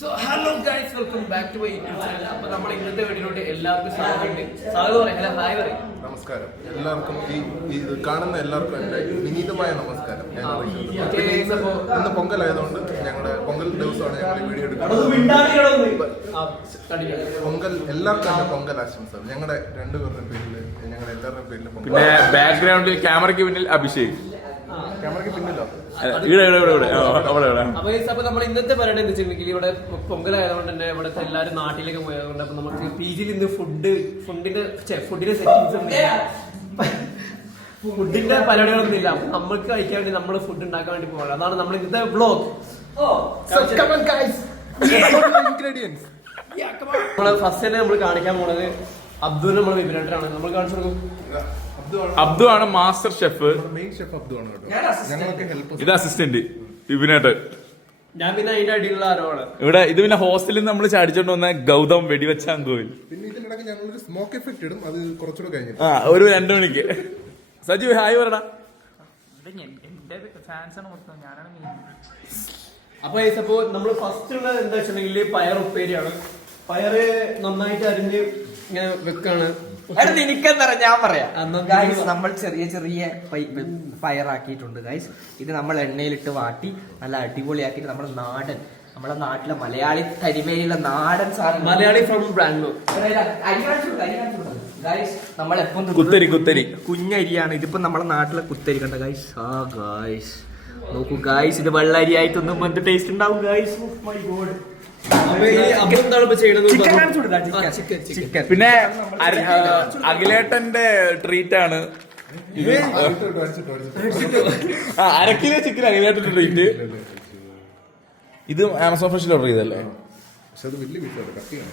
So hello guys, welcome back to my YouTube channel. അപ്പോൾ നമ്മൾ ഇന്നത്തെ വീഡിയോയിലോട്ട് എല്ലാവർക്കും സ്വാഗതം പറയാം. ഹായ് പറയും. നമസ്കാരം എല്ലാവർക്കും. ഈ കാണുന്ന എല്ലാവർക്കും എൻ്റെ വിനീതമായ നമസ്കാരം. ഇന്ന് പൊങ്കലായതുകൊണ്ട് ഞങ്ങളുടെ പൊങ്കൽ ദിവസമാണ് ഞങ്ങൾ ഈ വീഡിയോ എടുക്കുന്നത്. പൊങ്കൽ എല്ലാവർക്കും എൻ്റെ പൊങ്കൽ ആശംസകൾ. ഞങ്ങളുടെ രണ്ടുപേരുടെ പേരിൽ ഞങ്ങളുടെ എല്ലാവരുടെയും പേരിൽ. പിന്നെ ബാക്ക്ഗ്രൗണ്ടിൽ ക്യാമറയ്ക്ക് പിന്നിൽ അഭിഷേക്. ക്യാമറയ്ക്ക് പിന്നിലോ? അപ്പൊ നമ്മൾ ഇന്നത്തെ പരിപാടി എന്താ വെച്ചിട്ടുണ്ടെങ്കിൽ ഇവിടെ പൊങ്കലായതുകൊണ്ട് തന്നെ ഇവിടുത്തെ എല്ലാവരും നാട്ടിലേക്ക് പോയതുകൊണ്ട് അപ്പൊ നമുക്ക് പി ജിയിൽ ഇന്ന് ഫുഡിന്റെ സെറ്റിംഗ്സ് ഫുഡിന്റെ പരിപാടികളൊന്നും ഇല്ല. അപ്പൊ നമ്മൾക്ക് കഴിക്കാൻ വേണ്ടി നമ്മൾ ഫുഡ് ഉണ്ടാക്കാൻ വേണ്ടി പോകണം. അതാണ് നമ്മൾ ഇന്നത്തെ വ്ലോഗ്. നമ്മള് ഫസ്റ്റ് തന്നെ നമ്മൾ കാണിക്കാൻ പോണത് അബ്ദുൽ നമ്മൾ വിപിനായിട്ടാണ്. നമ്മൾ കാണിച്ചു കൊടുക്കും. അബ്ദു ആണ് master chef. Main chef Abdu ആണ് കേട്ടോ. ഞങ്ങളൊക്കെ ഹെൽപ്പ്. ഇത് അസിസ്റ്റന്റ് വിപിനായിട്ട്. ഞാൻ പിന്നെ അതിന്റെ അടിയിലുള്ള ആരോണ്. ഇവിടെ ഇത് പിന്നെ ഹോസ്റ്റലിൽ നമ്മൾ ചാടിച്ചോണ്ട് വന്ന ഗൗതം വെടിവെച്ചാങ്കോയിൽ. പിന്നെ ഇതിനിടയ്ക്ക് ഞങ്ങളൊരു സ്മോക്ക് എഫക്ട് ഇടും. അത് കുറച്ചുകൂടെ കഴിഞ്ഞിട്ട് ഒരു 2 മണിക്ക്. സജീവ് ഹായ് പറടാ. അപ്പൊ നമ്മള് ഫസ്റ്റ് ഉള്ളത് എന്താ വെച്ചിട്ടുണ്ടെങ്കിൽ പയർ ഉപ്പേരിയാണ്. പയറ് നന്നായിട്ട് അരിഞ്ഞ് ഇങ്ങനെ വെക്കാണ്. ഞാൻ പറയാം. നമ്മൾ ചെറിയ ചെറിയ പയറാക്കിയിട്ടുണ്ട് ഗൈസ്. ഇത് നമ്മൾ എണ്ണയിലിട്ട് വാട്ടി നല്ല അടിപൊളിയാക്കിയിട്ട് നമ്മളെ നാട്ടിലെ മലയാളി തരിമയിലുള്ള നാടൻ സാധനം. മലയാളി ഫ്രം ബ്രാൻഡ്ലൂർ. ഗൈസ് നമ്മളെപ്പം കുത്തരി കുഞ്ഞരിയാണ്. ഇതിപ്പോ നമ്മളെ നാട്ടിലെ കുത്തരി കണ്ട ഗൈസ്. ഗൈസ് നോക്കൂ ഗൈസ്, ഇത് വെള്ളരിയായിട്ടൊന്നും എന്ത് ടേസ്റ്റ് ഉണ്ടാവും ഗൈസ്. My God. പിന്നെ അഖിലേട്ടന്റെ ട്രീറ്റ് ആണ്. 1/2 കിലോ ചിക്കൻ അഖിലേട്ടന്റെ ട്രീറ്റ്. ഇത് ആമസോൺ ഫ്രഷിൽ ഓർഡർ ചെയ്തല്ലേ? പക്ഷെ അത് വലിയ വീട്ടിലാണ് കട്ടിയാണ്.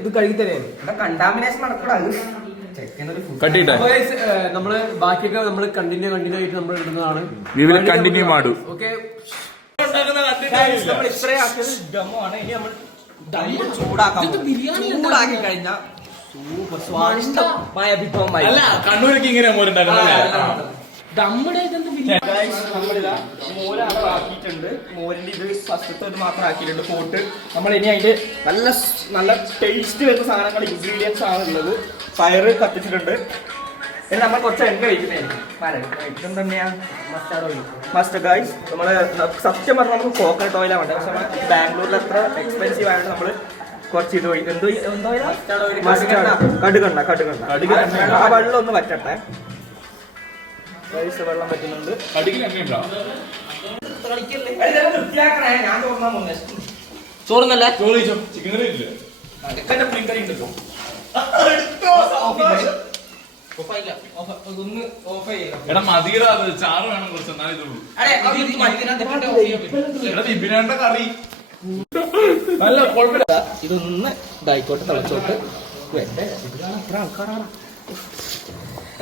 ഇത് കഴുകിത്തരേ കണ്ടാമിനേഷൻ നടക്കണം. കട്ടിട്ടെ നമ്മള് ബാക്കിയൊക്കെ നമ്മള് കണ്ടിന്യൂ ആയിട്ട് നമ്മൾ ഇടുന്നതാണ്. കണ്ടിന്യൂ മാഡു. ഓക്കെ, നമ്മൾ ഇത്രയും ആക്കിയത് ഡമ്മോ ആണ്. ഇനി നമ്മൾ ദമ്മ് ചൂടാക്കി കഴിഞ്ഞാൽ സൂപ്പർ സ്വാദിഷ്ടമായ വിഭവമായി. കണ്ണൂരൊക്കെ ഇങ്ങനെ നമ്മളിതാ മോരാണ് ആക്കിയിട്ടുണ്ട്. മോരിന്റെ ഇത് ഫസ്റ്റത്തെ മാത്രം ആക്കിയിട്ടുണ്ട് പോട്ട്. നമ്മൾ ഇനി അതിന്റെ നല്ല ടേസ്റ്റ് വരുന്ന സാധനങ്ങൾ ഇൻഗ്രീഡിയൻസ് ആണ് ഉള്ളത്. പയറ് കത്തിച്ചിട്ടുണ്ട്. ഇനി നമ്മൾ കുറച്ച് എണ്ണ കഴിക്കുന്നതായിരിക്കും. തന്നെയാ മസ്റ്റർഡ് ഗൈസ്. നമ്മള് സത്യം പറഞ്ഞാൽ നമുക്ക് കോക്കനട്ട് ഓയിലാണ് വേണ്ടത്. പക്ഷെ നമ്മൾ ബാംഗ്ലൂരിൽ അത്ര എക്സ്പെൻസീവ് ആയതുകൊണ്ട് നമ്മള് കുറച്ച് ഇത് കടുകണ്ട ആ വെള്ളം ഒന്ന് വറ്റട്ടെ. വെള്ളം പറ്റുന്നുണ്ട്. ഞാൻ തോന്നാൻ പോകുന്നത് ചോറുന്നല്ലേ ഇതൊന്ന് ഇതായിക്കോട്ടെ, തിളച്ചോട്ട്. എത്ര ആൾക്കാരാണ്.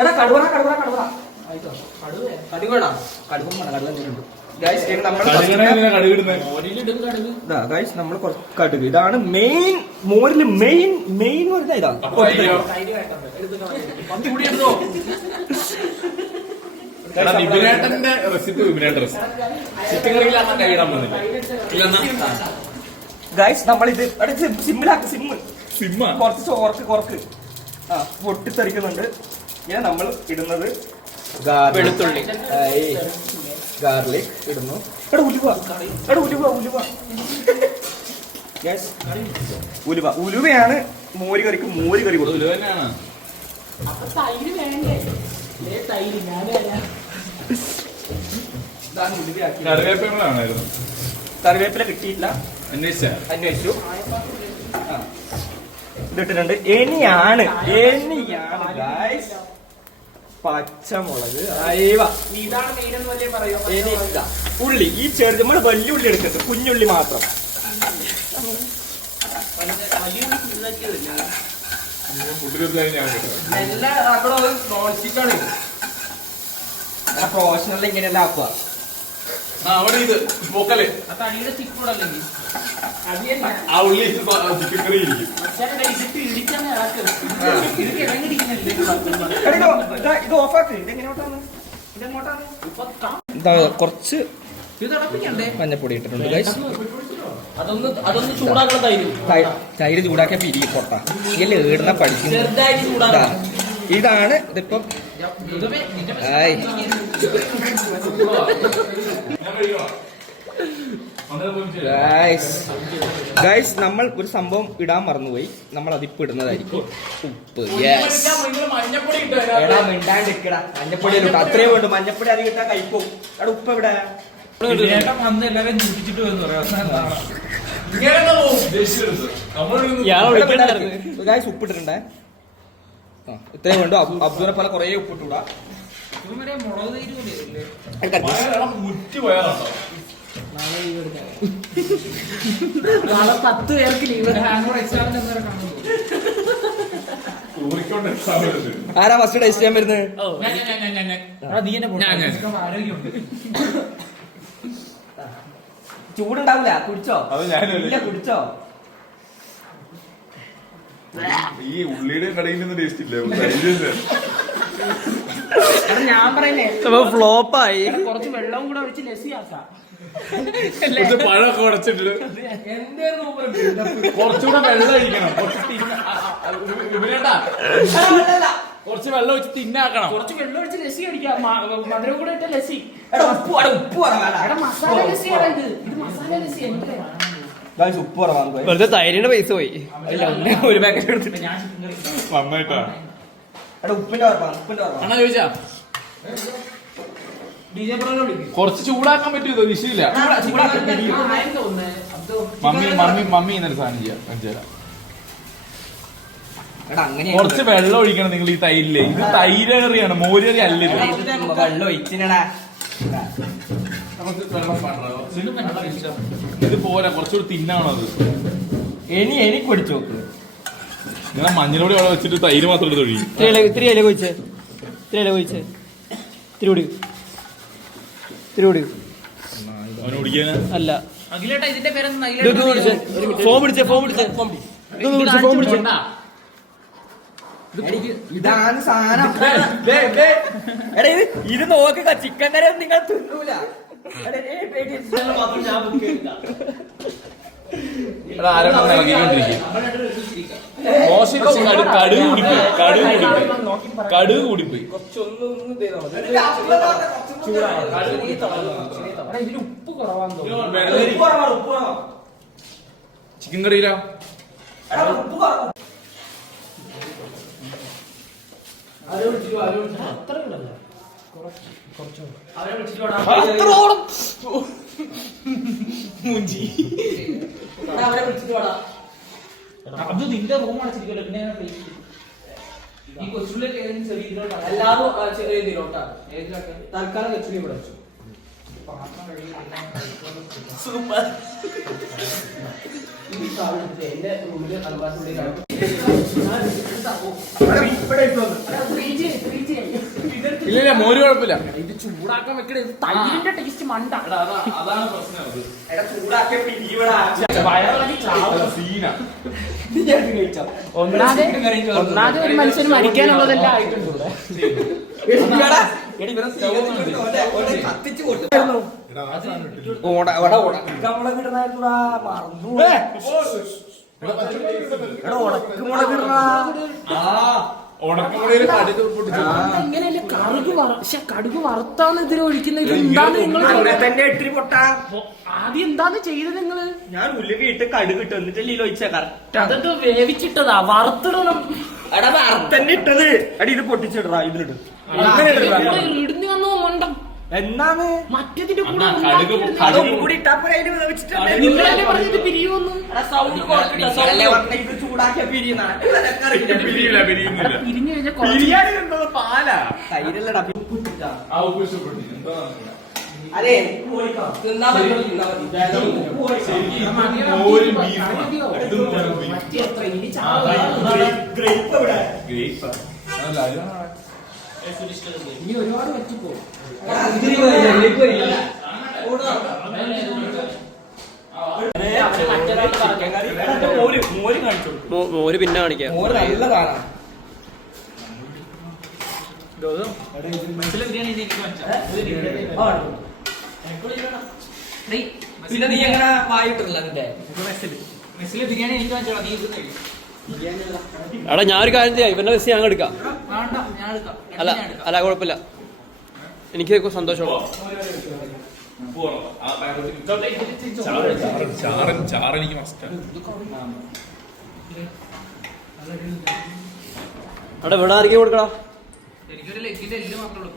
എടാ കടുവ നമ്മൾ കടുക്. ഇതാണ് മെയിൻ മോരില് മെയിൻ ഇതാണ്. ഗൈസ് നമ്മളിത് സിമ്മ് കുറച്ച് കുറക്ക് പൊട്ടിത്തെറിക്കുന്നുണ്ട്. ഞാൻ നമ്മൾ ഇടുന്നത് വെളുത്തുള്ളി, ഗാർലിക് ഇടുന്നു. ഉലുവയാണ് മോര് കറിക്ക് കൊടുക്കുന്നത്. കറിവേപ്പില കിട്ടിയില്ല, അന്വേഷിച്ചു. ഇതിട്ടിട്ടുണ്ട്. ഇനിയാണ് ഗൈസ് പച്ചമുളക്. ഉള്ളി. ഈ നമ്മൾ വലിയ ഉള്ളി എടുക്കരുത്, കുഞ്ഞുള്ളി മാത്രം. പ്രൊഫഷണൽ ഇങ്ങനെയല്ല ആക്കുക. ഇത് ഓഫാക്ക്. കുറച്ച് മഞ്ഞപ്പൊടി ഇട്ടിട്ടുണ്ട് ഗൈസ്. അതൊന്ന് ചൂടാക്കണം തൈര് ചൂടാക്കിയ പിരിയും പൊട്ട ഇതിൽ ഈടുന്ന പഠിക്കുന്നു. ചെറുതായിട്ട് ചൂടാക്കണം. ഇതാണ് ഇതിപ്പം ഗൈസ് നമ്മൾ ഒരു സംഭവം ഇടാൻ മറന്നുപോയി. നമ്മൾ അതിപ്പോ ഇടുന്നതായിരിക്കും ഉപ്പ്. എടാ മിണ്ടാണ്ടിരിക്കടാ. മഞ്ഞപ്പൊടി അത്രയും വേണ്ടു. മഞ്ഞപ്പൊടി അധികം ഇട്ടാ കഴിപ്പോ. എടാ ഉപ്പ് എവിടെ? ഗൈസ് ഉപ്പിട്ടിട്ടുണ്ടേ. ഇത്രയും വേണ്ടു. അബ്ദുനെ പോലെ കൊറേ ഉപ്പിട്ടൂടാ. നാളെ 10 പേർക്ക് ലീവ്. ആരാ ഫസ്റ്റ് ടേസ്റ്റ് ചെയ്യാൻ വരുന്നത്? ചൂടുണ്ടാവില്ല. കുടിച്ചോ? ഇല്ല കുടിച്ചോ? ഈ ഉള്ളിയുടെ കടയിൽ നിന്ന് ടേസ്റ്റ് ഇല്ല. ഞാൻ പറയുന്നേ ഫ്ലോപ്പായി. കുറച്ച് വെള്ളം കൂടെ ഒഴിച്ച് ലസ്സി ആക്കാം. പഴമൊക്കെ ഉടച്ചിട്ട് കുറച്ചുകൂടെ വെള്ളം ഒഴിക്കണം. കുറച്ച് വെള്ളം ഒഴിച്ച് തിന്നാക്കണം. കുറച്ച് വെള്ളം ഒഴിച്ച് ലസ്സി അടിക്കാം. മധുരം കൂടെ ഇട്ട ലസ്സി. ഉപ്പ് മസാല ലസ്സി. ഉപ്പ് കുറവാണ്. വെറുതെ തൈരിന്റെ പൈസ പോയി. ഒരു പാക്കറ്റ് എടുത്തിട്ട് നന്നായിട്ടാ. ഉപ്പിന്റെ അണ്ണാ ചോദിച്ചാ കുറച്ച് ചൂടാക്കാൻ പറ്റുമോ? വിഷയമില്ല. മമ്മി ഇന്നൊരു സാധനം ചെയ്യാം. കുറച്ച് വെള്ളം ഒഴിക്കണം നിങ്ങൾ ഈ തൈരില്ലേ. ഇത് തൈരേറിയാണ്, മോരേറി അല്ല ഇത്. വെള്ളം ഒഴിച്ചിനടാ. ഇത് പോരാ, കുറച്ചുകൂടി തിന്നാണോ അത്? എനിക്ക് പിടിച്ചു നോക്ക്. നിങ്ങൾ മഞ്ഞളോട് അവിടെ വെച്ചിട്ട് തൈര് മാത്രം എടുത്ത് ഒഴിക്കും. ഇത്തിരി ഇല കൊഴിച്ച് തിരുവടി അവനെ കുടിക്കാനാ? അല്ല ഇതിന്റെ പേരൊന്നും ഫോം പിടിച്ചേ. ഇതാണ് സാധനം. എടാ ഇത് നോക്കുക. ചിക്കൻ കറി ഒന്നും നിങ്ങൾ തിന്നൂല. കടുക് കൂടിപ്പോയി. ഇതിന് ഉപ്പ് കുറവാന്ന് ചിക്കൻ കറിയിലാ അത് നിന്റെ റൂം അടച്ചിരിക്കല്ലോ. പിന്നെ ഈ കൊച്ചുള്ളിലേക്ക് ഏതെങ്കിലും ചെറിയ ഇതിലോട്ടാണ്. എല്ലാതും ചെറിയ ഇതിലോട്ടാണ്. തൽക്കാലം വെച്ചുള്ളി ഇവിടെ വെച്ചു. എന്റെ റൂമില് അലമാരത്തിനുള്ളിലാണ്. ഇല്ല, മോര് കുഴപ്പമില്ല. ഇത് ചൂടാക്കാൻ വെക്കണേ. ഇത് തൈരിന്റെ ടേസ്റ്റ് മണ്ട. അതാണ് പ്രശ്നം. ചൂടാക്കിയ പിരിവിടാ. ഒന്നാമത് ഒരു മനുഷ്യന് മരിക്കാനുള്ളതെല്ലാം ആയിട്ടുണ്ട് ഇവിടെ. കത്തിച്ചു കൊടുത്തു. എങ്ങനെയല്ലേ കടുക് വറുത്താണ് ഇതിൽ ഒഴിക്കുന്നത്? ഇത് എന്താണ് നിങ്ങൾ ആദ്യം എന്താണ് ചെയ്തത് നിങ്ങള്? ഞാൻ ഉലുവി ഇട്ട് കടുക് ഇട്ട് എന്നിട്ട് ഒഴിച്ച കറക്റ്റ്. അതൊക്കെ വേവിച്ചിട്ടതാ, വറുത്തിടണം. എടാ വറുത്തന്നെ ഇട്ടത്. അടി ഇത് പൊട്ടിച്ചിടാ. ഇതിലിട്ട് ഇടുന്നു വന്നോ മണ്ടം. എന്നാണ് മറ്റേതിന്റെ കൂടെ അതും കൂടി ഇട്ടാ പോലെ അതിന് വേവിച്ചിട്ടുണ്ട്. നിങ്ങളല്ലേ പറഞ്ഞത് പിരിയുമെന്ന്? സൗണ്ട് ഇത് ചൂടാക്കിയ പിരിയുന്ന പിരിഞ്ഞു കഴിഞ്ഞാൽ പാലാ തൈരല്ലടാ. അതെ തിന്നാ മതി. ഇനി ഒരുപാട് പറ്റിപ്പോ. മോര് പിന്നെ കാണിക്കാം. മോര് നല്ലതാണ്. ബിരിയാണി പിന്നെ നീ എങ്ങനെ വായിട്ടില്ല നിന്റെ ബിരിയാണി എനിക്ക് വാങ്ങിച്ചോളാം, നീ ഇത് കഴിക്കും. എടാ ഞാനൊരു കാര്യം ചെയ്യാം, ഇവന്റെ മെസ്സി ഞങ്ങൾ എടുക്കാം. വേണ്ട, ഞാൻ എടുക്കാം. അല്ല അല്ല കുഴപ്പമില്ല, എനിക്ക് സന്തോഷമുള്ള ചാറെനിക്ക് മസ്റ്റാ. എടാ ഇവിടെ ആർക്കും കൊടുക്കടാ. എനിക്കൊരു ലെഗിന്റെ എല്ല് മാത്രമേ ഉള്ളൂ.